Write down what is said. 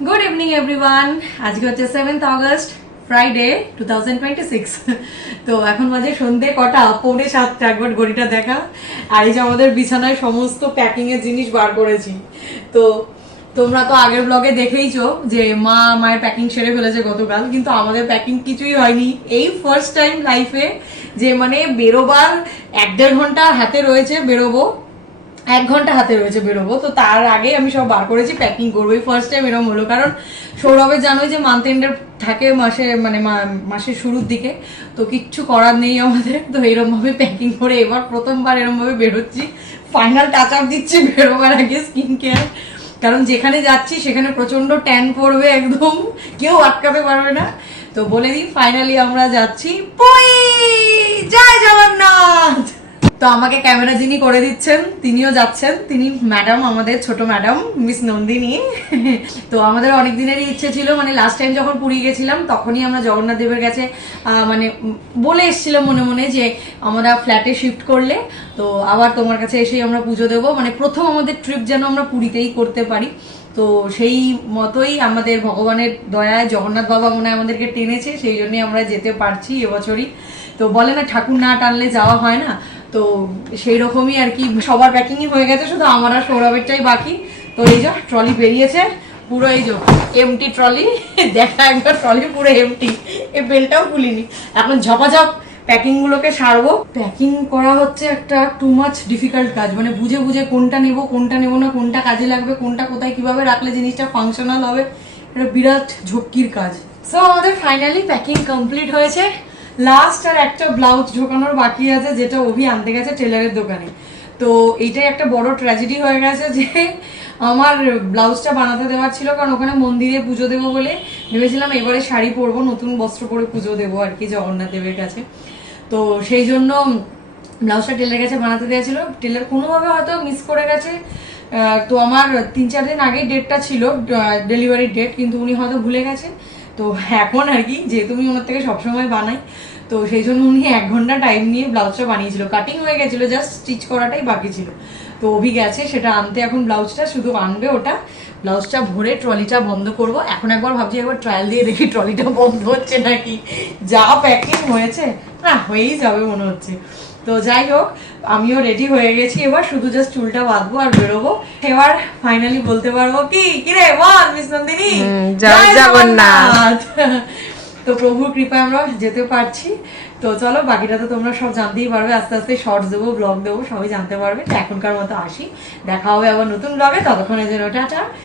Good evening everyone. आज के হচ্ছে 7th অগস্ট ফ্রাইডে 2026। তো এখন বাজে সন্ধে কটা, 6:45। একবার ঘড়িটা দেখা। আর এই যে আমাদের বিছানায় সমস্ত প্যাকিং এর জিনিস বার করেছি। তো তোমরা তো আগের ব্লগে দেখেইছো যে মায়ের প্যাকিং সেরে ফেলেছে গতকাল, কিন্তু আমাদের প্যাকিং কিছুই হয়নি। এই ফার্স্ট টাইম লাইফে যে মানে বেরোবার 1-1.5 ঘন্টা হাতে রয়েছে, বেরোবো 1 ঘন্টা হাতে রয়েছে বেরোবো, তো তার আগে আমি সব বার করেছি প্যাকিং করবো। এই ফার্স্ট টাইম এরকম হলো, কারণ সৌরভের জানোই যে মান্থ এন্ডের থাকে মাসে, মানে মাসের শুরুর দিকে, তো কিচ্ছু করার নেই আমাদের। তো এরকম ভাবে প্যাকিং করে এবার প্রথমবার এরকম ভাবে বেরোচ্ছি। ফাইনাল টাচ আপ দিচ্ছি বেরোবার আগে স্কিন কেয়ার, কারণ যেখানে যাচ্ছি সেখানে প্রচন্ড ট্যান পড়বে, একদম কেউ আটকাতে পারবে না। তো বলে দিই, ফাইনালি আমরা যাচ্ছি পুরী। জয় জগন্নাথ। তো আমাকে ক্যামেরা যিনি করে দিচ্ছেন তিনিও যাচ্ছেন, তিনি ম্যাডাম, আমাদের ছোট ম্যাডাম মিস নন্দিনী। তো আমাদের অনেক দিনেরই ইচ্ছে ছিল, মানে লাস্ট টাইম যখন পুরী গেছিলাম তখনই আমরা জগন্নাথ দেবের কাছে মানে বলে এসেছিলাম মনে মনে যে আমরা ফ্ল্যাটে শিফট করলে তো আবার তোমার কাছে এসেই আমরা পুজো দেবো, মানে প্রথম আমাদের ট্রিপ যেন আমরা পুরীতেই করতে পারি। তো সেই মতোই আমাদের ভগবানের দয়ায় জগন্নাথ বাবা মনে হয় আমাদেরকে টেনেছে, সেই জন্যই আমরা যেতে পারছি এবছরই। তো বলে না ঠাকুর না টানলে যাওয়া হয় না, তো সেই রকমই আর কি। সবার প্যাকিংই হয়ে গেছে, শুধু আমার আর সৌরভেরটাই বাকি। তো এই যে ট্রলি বেরিয়েছে পুরো, এই যে এমটি ট্রলি। দেখা একবার ট্রলি পুরো এমটি, এই বেলটাও খুলিনি। এখন ঝপাঝপ প্যাকিং গুলোকে সারবো। প্যাকিং করা হচ্ছে একটা টু মাচ ডিফিকাল্ট কাজ, মানে বুঝে বুঝে কোনটা নেবো কোনটা নেবো না, কোনটা কাজে লাগবে, কোনটা কোথায় কিভাবে রাখলে জিনিসটা ফাংশনাল হবে, এটা বিরাট ঝক্কির কাজ। সো আমাদের ফাইনালি প্যাকিং কমপ্লিট হয়েছে। লাস্ট আর একটা ব্লাউজ ঢোকানোর বাকি আছে, যেটা অভি আনতে গেছে টেলারের দোকানে। তো এইটাই একটা বড় ট্র্যাজেডি হয়ে গেছে যে আমার ব্লাউজটা বানাতে দেওয়ার ছিল, কারণ ওখানে মন্দিরে পুজো দেবো বলে ভেবেছিলাম এবারে শাড়ি পরবো, নতুন বস্ত্র পরে পুজো দেবো আর কি জগন্নাথ দেবের কাছে। তো সেই জন্য ব্লাউজটা টেলারের কাছে বানাতে দেওয়া ছিল, টেলার কোনোভাবে হয়তো মিস করে গেছে। তো আমার 3-4 দিন আগেই ডেটটা ছিল ডেলিভারির ডেট, কিন্তু উনি হয়তো ভুলে গেছেন। তো এখন আর কি, যেহেতু আমি ওনার থেকে সবসময় বানাই, তো সেই জন্য উনি 1 ঘন্টা টাইম নিয়ে ব্লাউজটা বানিয়েছিল। কাটিং হয়ে গেছিল, জাস্ট স্টিচ করাটাই বাকি ছিল। তো অভি গেছে সেটা আনতে, এখন ব্লাউজটা শুধু আনবে ওটা। ব্লাউজটা ভরে ট্রলিটা বন্ধ করব। এখন একবার ভাবছি একবার ট্রায়াল দিয়ে দেখি ট্রলিটা বন্ধ হচ্ছে নাকি। যা প্যাকিং হয়েছে না, হয়েই যাবে মনে হচ্ছে। তো যাই হোক, আমিও রেডি হয়ে গেছি, এবার শুধু জাস্ট চুলটা বাঁধবো আর বেরোবো। এবার ফাইনালি বলতে পারবো কি কিরে বল মিস নন্দিনী, জয় জগন্নাথ। তো প্রভুর কৃপায় আমরা যেতে পারছি। তো চলো, বাকিটা তো তোমরা সব জানতেই পারবে, আস্তে আস্তে শর্টস দেবো, ব্লগ দেবো, সবাই জানতে পারবে। তো এখনকার মতো আসি, দেখা হবে আবার নতুন ব্লগে, ততক্ষণের জন্য টাটা।